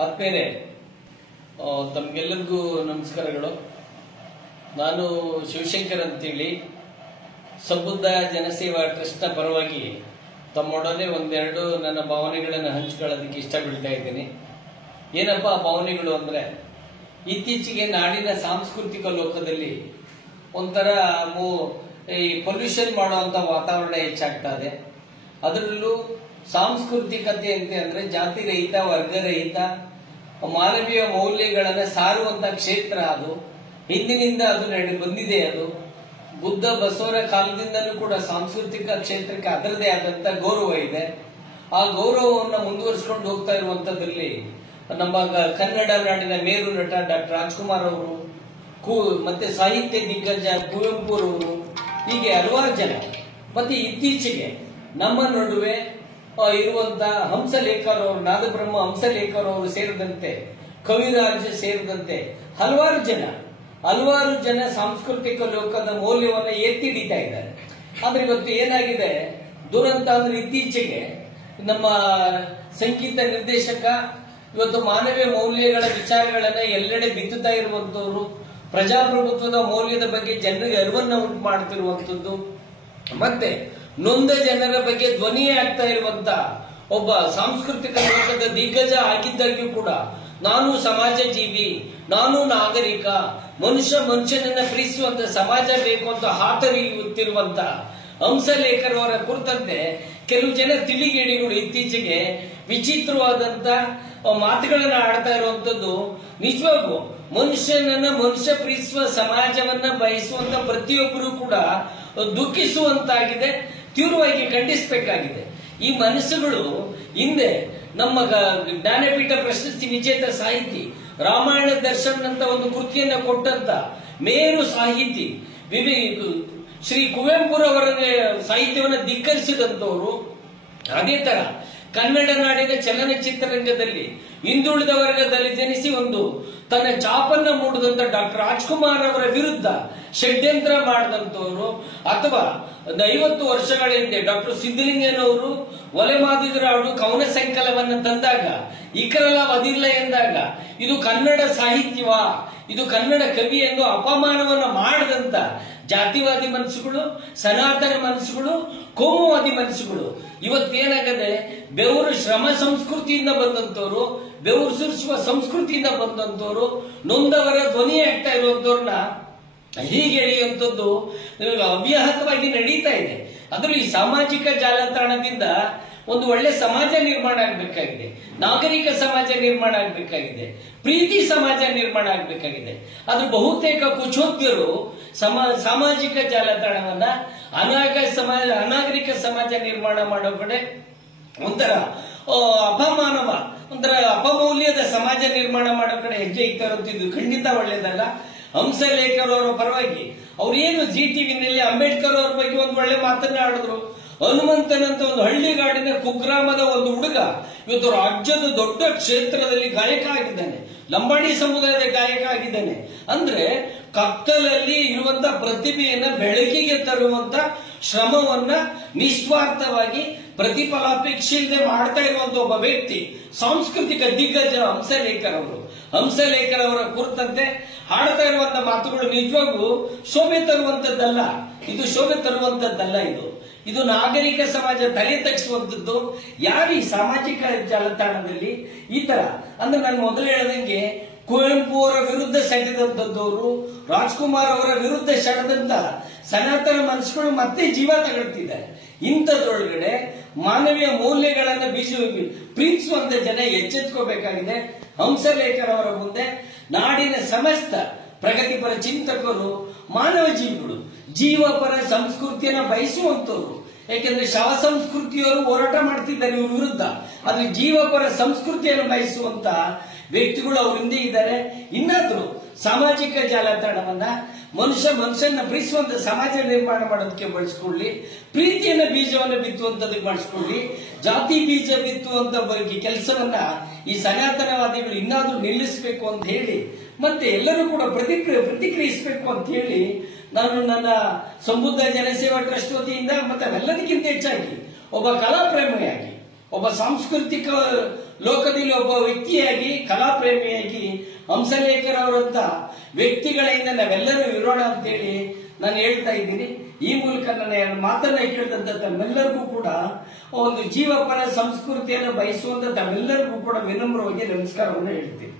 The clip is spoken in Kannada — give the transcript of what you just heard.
ಆತ್ಮೇಲೆ ತಮಗೆಲ್ಲರಿಗೂ ನಮಸ್ಕಾರಗಳು. ನಾನು ಶಿವಶಂಕರ್ ಅಂತೇಳಿ ಸಂಬುದ್ಧ ಜನಸೇವಾ ಟ್ರಸ್ಟ್ನ ಪರವಾಗಿ ತಮ್ಮೊಡನೆ ಒಂದೆರಡು ನನ್ನ ಭಾವನೆಗಳನ್ನು ಹಂಚಿಕೊಳ್ಳೋದಕ್ಕೆ ಇಷ್ಟಪಡ್ತಾ ಇದ್ದೀನಿ. ಏನಪ್ಪ ಭಾವನೆಗಳು ಅಂದರೆ, ಇತ್ತೀಚೆಗೆ ನಾಡಿನ ಸಾಂಸ್ಕೃತಿಕ ಲೋಕದಲ್ಲಿ ಒಂಥರ ಈ ಪೊಲ್ಯೂಷನ್ ಮಾಡುವಂಥ ವಾತಾವರಣ ಹೆಚ್ಚಾಗ್ತಾ ಇದೆ. ಅದರಲ್ಲೂ ಸಾಂಸ್ಕೃತಿಕತೆ ಅಂತ ಅಂದರೆ ಜಾತಿ ರಹಿತ, ವರ್ಗರಹಿತ, ಮಾನವೀಯ ಮೌಲ್ಯಗಳನ್ನು ಸಾರುವಂಥ ಕ್ಷೇತ್ರ. ಅದು ಹಿಂದಿನಿಂದ ಅದು ಬಂದಿದೆ. ಅದು ಬುದ್ಧ ಬಸವರ ಕಾಲದಿಂದಲೂ ಕೂಡ ಸಾಂಸ್ಕೃತಿಕ ಕ್ಷೇತ್ರಕ್ಕೆ ಅದರದೇ ಆದಂಥ ಗೌರವ ಇದೆ. ಆ ಗೌರವವನ್ನು ಮುಂದುವರಿಸಿಕೊಂಡು ಹೋಗ್ತಾ ಇರುವಂಥದ್ರಲ್ಲಿ ನಮ್ಮ ಕನ್ನಡ ನಾಡಿನ ಮೇರು ನಟ ಡಾಕ್ಟರ್ ರಾಜ್ಕುಮಾರ್ ಅವರು, ಮತ್ತೆ ಸಾಹಿತ್ಯ ದಿಗ್ಗಜ ಕುವೆಂಪು ಅವರು, ಹೀಗೆ ಹಲವಾರು ಜನ, ಮತ್ತೆ ಇತ್ತೀಚೆಗೆ ನಮ್ಮ ನಡುವೆ ಇರುವಂತಹ ಹಂಸಲೇಖರವರು, ನಾದಬ್ರಹ್ಮ ಹಂಸಲೇಖರವರು ಸೇರಿದಂತೆ, ಕವಿರಾಜ್ ಸೇರಿದಂತೆ ಹಲವಾರು ಜನ ಸಾಂಸ್ಕೃತಿಕ ಲೋಕದ ಮೌಲ್ಯವನ್ನು ಎತ್ತಿ ಹಿಡಿತಾ ಇದ್ದಾರೆ. ಆದ್ರೆ ಇವತ್ತು ಏನಾಗಿದೆ ದುರಂತ ಅಂದ್ರೆ, ಇತ್ತೀಚೆಗೆ ನಮ್ಮ ಸಂಗೀತ ನಿರ್ದೇಶಕ ಇವತ್ತು ಮಾನವೀಯ ಮೌಲ್ಯಗಳ ವಿಚಾರಗಳನ್ನ ಎಲ್ಲೆಡೆ ಬಿತ್ತುತ್ತಾ ಇರುವಂತವ್ರು, ಪ್ರಜಾಪ್ರಭುತ್ವದ ಮೌಲ್ಯದ ಬಗ್ಗೆ ಜನರಿಗೆ ಅರಿವನ್ನು ಉಂಟು ಮಾಡ್ತಿರುವಂತದ್ದು, ಮತ್ತೆ ನೊಂದ ಜನರ ಬಗ್ಗೆ ಧ್ವನಿಯೇ ಆಗ್ತಾ ಇರುವಂತ ಒಬ್ಬ ಸಾಂಸ್ಕೃತಿಕ ಲೋಕದ ದಿಗ್ಗಜ ಆಗಿದ್ದಾಗ್ಯೂ ಕೂಡ ನಾನು ಸಮಾಜ ಜೀವಿ, ನಾನು ನಾಗರಿಕ, ಮನುಷ್ಯನನ್ನ ಪ್ರೀತಿಸುವಂತ ಸಮಾಜ ಬೇಕು ಅಂತ ಹಾತೊರೆಯುತ್ತಿರುವಂತ ಹಂಸಲೇಖರವರ ಕುರಿತಂತೆ ಕೆಲವು ಜನ ತಿಳಿಗೇಡಿಗಳು ಇತ್ತೀಚೆಗೆ ವಿಚಿತ್ರವಾದಂತ ಮಾತುಗಳನ್ನ ಆಡ್ತಾ ಇರುವಂತದ್ದು ನಿಜವಾಗೂ ಮನುಷ್ಯ ಪ್ರೀತಿಸುವ ಸಮಾಜವನ್ನ ಬಯಸುವಂತ ಪ್ರತಿಯೊಬ್ಬರು ಕೂಡ ದುಃಖಿಸುವಂತಾಗಿದೆ, ತೀವ್ರವಾಗಿ ಖಂಡಿಸಬೇಕಾಗಿದೆ. ಈ ಮನಸ್ಸುಗಳು ಹಿಂದೆ ನಮ್ಮ ಜ್ಞಾನಪೀಠ ಪ್ರಶಸ್ತಿ ವಿಜೇತ ಸಾಹಿತಿ ರಾಮಾಯಣ ದರ್ಶನ್ ಅಂತ ಒಂದು ಕೃತಿಯನ್ನ ಕೊಟ್ಟಂತ ಮೇರು ಸಾಹಿತಿ ಶ್ರೀ ಕುವೆಂಪುರವರ ಸಾಹಿತ್ಯವನ್ನು ಧಿಕ್ಕರಿಸಿದಂತವರು, ಅದೇ ತರ ಕನ್ನಡ ನಾಡಿನ ಚಲನಚಿತ್ರರಂಗದಲ್ಲಿ ಹಿಂದುಳಿದ ವರ್ಗದಲ್ಲಿ ಜನಿಸಿ ತನ್ನ ಚಾಪನ್ನ ಮೂಡಿದಂತ ಡಾಕ್ಟರ್ ರಾಜ್ಕುಮಾರ್ ಅವರ ವಿರುದ್ಧ ಷಡ್ಯಂತ್ರ ಮಾಡಿದಂತವರು, ಅಥವಾ 50 ವರ್ಷಗಳ ಹಿಂದೆ ಡಾಕ್ಟರ್ ಸಿದ್ದಲಿಂಗನವರು ಒಲೆ ಮಾದಿಗರ ಕವನ ಸಂಕಲನವನ್ನು ತಂದಾಗ ಇಕರಲ ವದಿಲ್ಲ ಎಂದಾಗ ಇದು ಕನ್ನಡ ಸಾಹಿತ್ಯವಾ, ಇದು ಕನ್ನಡ ಕವಿ ಎಂದು ಅಪಮಾನವನ್ನು ಮಾಡದಂತ ಜಾತಿವಾದಿ ಮನಸ್ಸುಗಳು, ಸನಾತನ ಮನಸ್ಸುಗಳು, ಕೋಮುವಾದಿ ಮನಸ್ಸುಗಳು ಇವತ್ತೇನಾಗದೆ ಬೆವರು ಶ್ರಮ ಸಂಸ್ಕೃತಿಯಿಂದ ಬಂದಂತವ್ರು, ಬೆವರು ಸುರಿಸುವ ಸಂಸ್ಕೃತಿಯಿಂದ ಬಂದಂತವ್ರು, ನೊಂದವರ ಧ್ವನಿ ಆಗ್ತಾ ಇರುವಂತವ್ರನ್ನ ಹೀಗೆ ಎಳೆಯುವಂಥದ್ದು ಅವ್ಯಾಹತವಾಗಿ ನಡೀತಾ ಇದೆ. ಅದರಲ್ಲಿ ಈ ಸಾಮಾಜಿಕ ಜಾಲತಾಣದಿಂದ ಒಂದು ಒಳ್ಳೆ ಸಮಾಜ ನಿರ್ಮಾಣ ಆಗಬೇಕಾಗಿದೆ, ನಾಗರಿಕ ಸಮಾಜ ನಿರ್ಮಾಣ ಆಗಬೇಕಾಗಿದೆ, ಪ್ರೀತಿ ಸಮಾಜ ನಿರ್ಮಾಣ ಆಗಬೇಕಾಗಿದೆ. ಅದು ಬಹುತೇಕ ಕುಚೋದ್ಯರು ಸಾಮಾಜಿಕ ಜಾಲತಾಣವನ್ನ ಅನಾಗರಿಕ ಸಮಾಜ ನಿರ್ಮಾಣ ಮಾಡೋ ಕಡೆ ಒಂಥರ ಅಪಮೌಲ್ಯದ ಸಮಾಜ ನಿರ್ಮಾಣ ಮಾಡೋ ಕಡೆ ಹೆಜ್ಜೆ ಇಕ್ತಾ ಇರುವಂತಿದ್ದು ಖಂಡಿತ ಒಳ್ಳೇದಲ್ಲ. ಹಂಸಲೇಖರ್ ಅವರ ಪರವಾಗಿ ಅವ್ರೇನು ಜಿಟಿವಿನಲ್ಲಿ ಅಂಬೇಡ್ಕರ್ ಅವರ ಬಗ್ಗೆ ಒಂದು ಒಳ್ಳೆ ಮಾತನ್ನ ಆಡಿದ್ರು. ಹನುಮಂತನಂತ ಒಂದು ಹಳ್ಳಿಗಾಡಿನ ಕುಗ್ರಾಮದ ಒಂದು ಹುಡುಗ ಇವತ್ತು ರಾಜ್ಯದ ದೊಡ್ಡ ಕ್ಷೇತ್ರದಲ್ಲಿ ಗಾಯಕ ಆಗಿದ್ದಾನೆ, ಲಂಬಾಣಿ ಸಮುದಾಯದ ಗಾಯಕ ಆಗಿದ್ದಾನೆ. ಅಂದ್ರೆ ಕತ್ತಲಲ್ಲಿ ಇರುವಂತ ಪ್ರತಿಭೆಯನ್ನ ಬೆಳಕಿಗೆ ತರುವಂತ ಶ್ರಮವನ್ನ ನಿಸ್ವಾರ್ಥವಾಗಿ ಪ್ರತಿಫಲಾಪೇಕ್ಷೆ ಇಲ್ಲದೆ ಮಾಡ್ತಾ ಇರುವಂತ ಒಬ್ಬ ವ್ಯಕ್ತಿ ಸಾಂಸ್ಕೃತಿಕ ದಿಗ್ಗಜ ಹಂಸಲೇಖರ್ ಅವರ ಕುರಿತಂತೆ ಹಾಡ್ತಾ ಇರುವಂತ ಮಾತುಗಳು ನಿಜವಾಗೂ ಶೋಭೆ ತರುವಂತದ್ದಲ್ಲ. ಇದು ನಾಗರಿಕ ಸಮಾಜ ತಲೆ ತಗ್ಗಿಸುವಂತದ್ದು. ಯಾರು ಈ ಸಾಮಾಜಿಕ ಜಾಲತಾಣದಲ್ಲಿ ಈ ತರ ಅಂದ್ರೆ ನಾನು ಮೊದಲು ಹೇಳದಂಗೆ ಕುವೆಂಪು ಅವರ ವಿರುದ್ಧ ಸೆಳೆದಂತದ್ದವರು, ರಾಜ್ಕುಮಾರ್ ಅವರ ವಿರುದ್ಧ ಸೆಳೆದಂತ ಸನಾತನ ಮನಸ್ಸುಗಳು ಮತ್ತೆ ಜೀವ ತಗೊಳ್ತಿದ್ದಾರೆ. ಇಂಥದ್ರೊಳಗಡೆ ಮಾನವೀಯ ಮೌಲ್ಯಗಳನ್ನ ಪ್ರೀತಿಸುವಂತ ಜನ ಎಚ್ಚೆತ್ಕೋಬೇಕಾಗಿದೆ. ಹಂಸಲೇಖರ್ ಅವರ ಮುಂದೆ ನಾಡಿನ ಸಮಸ್ತ ಪ್ರಗತಿಪರ ಚಿಂತಕರು, ಮಾನವ ಜೀವಿಗಳು, ಜೀವಪರ ಸಂಸ್ಕೃತಿಯನ್ನ ಬಯಸುವಂತವ್ರು, ಯಾಕೆಂದ್ರೆ ಶವ ಸಂಸ್ಕೃತಿಯವರು ಹೋರಾಟ ಮಾಡ್ತಿದ್ದಾರೆ ಇವ್ರ ವಿರುದ್ಧ, ಆದ್ರೆ ಜೀವಪರ ಸಂಸ್ಕೃತಿಯನ್ನು ಬಯಸುವಂತ ವ್ಯಕ್ತಿಗಳು ಅವ್ರ ಹಿಂದೆ ಇದ್ದಾರೆ. ಇನ್ನಾದ್ರೂ ಸಾಮಾಜಿಕ ಜಾಲತಾಣವನ್ನ ಮನುಷ್ಯನ ಪ್ರೀತಿಸುವಂತ ಸಮಾಜ ನಿರ್ಮಾಣ ಮಾಡೋದಕ್ಕೆ ಬಳಸ್ಕೊಳ್ಳಿ, ಪ್ರೀತಿಯನ್ನ ಬೀಜವನ್ನು ಬಿತ್ತುವಂತದಕ್ಕೆ ಮಾಡಿಸ್ಕೊಳ್ಳಿ. ಜಾತಿ ಬೀಜ ಬಿತ್ತುವಂತ ಬಗ್ಗೆ ಕೆಲಸವನ್ನ ಈ ಸನಾತನವಾದಿಗಳು ಇನ್ನಾದ್ರೂ ನಿಲ್ಲಿಸಬೇಕು ಅಂತ ಹೇಳಿ, ಮತ್ತೆ ಎಲ್ಲರೂ ಕೂಡ ಪ್ರತಿಕ್ರಿಯಿಸಬೇಕು ಅಂತ ಹೇಳಿ ನಾನು ನನ್ನ ಸಂಬುದ್ಧ ಜನಸೇವಾ ಟ್ರಸ್ಟ್ ವತಿಯಿಂದ ಮತ್ತೆ ಅವೆಲ್ಲದಕ್ಕಿಂತ ಹೆಚ್ಚಾಗಿ ಒಬ್ಬ ಕಲಾಪ್ರೇಮಿಯಾಗಿ ಒಬ್ಬ ಸಾಂಸ್ಕೃತಿಕ ಲೋಕದಲ್ಲಿ ಒಬ್ಬ ವ್ಯಕ್ತಿಯಾಗಿ ಕಲಾಪ್ರೇಮಿಯಾಗಿ ಹಂಸಲೇಖರವರಂತ ವ್ಯಕ್ತಿಗಳಿಂದ ನಾವೆಲ್ಲರೂ ಇರೋಣ ಅಂತೇಳಿ ನಾನು ಹೇಳ್ತಾ ಇದ್ದೀನಿ. ಈ ಮೂಲಕ ನನ್ನ ಮಾತನ್ನ ಕೇಳಿದಂತ ತಮ್ಮೆಲ್ಲರಿಗೂ ಕೂಡ ಒಂದು ಜೀವಪರ ಸಂಸ್ಕೃತಿಯನ್ನು ಬಯಸುವಂತ ತಮ್ಮೆಲ್ಲರಿಗೂ ಕೂಡ ವಿನಮ್ರವಾಗಿ ನಮಸ್ಕಾರವನ್ನು ಹೇಳ್ತೀನಿ.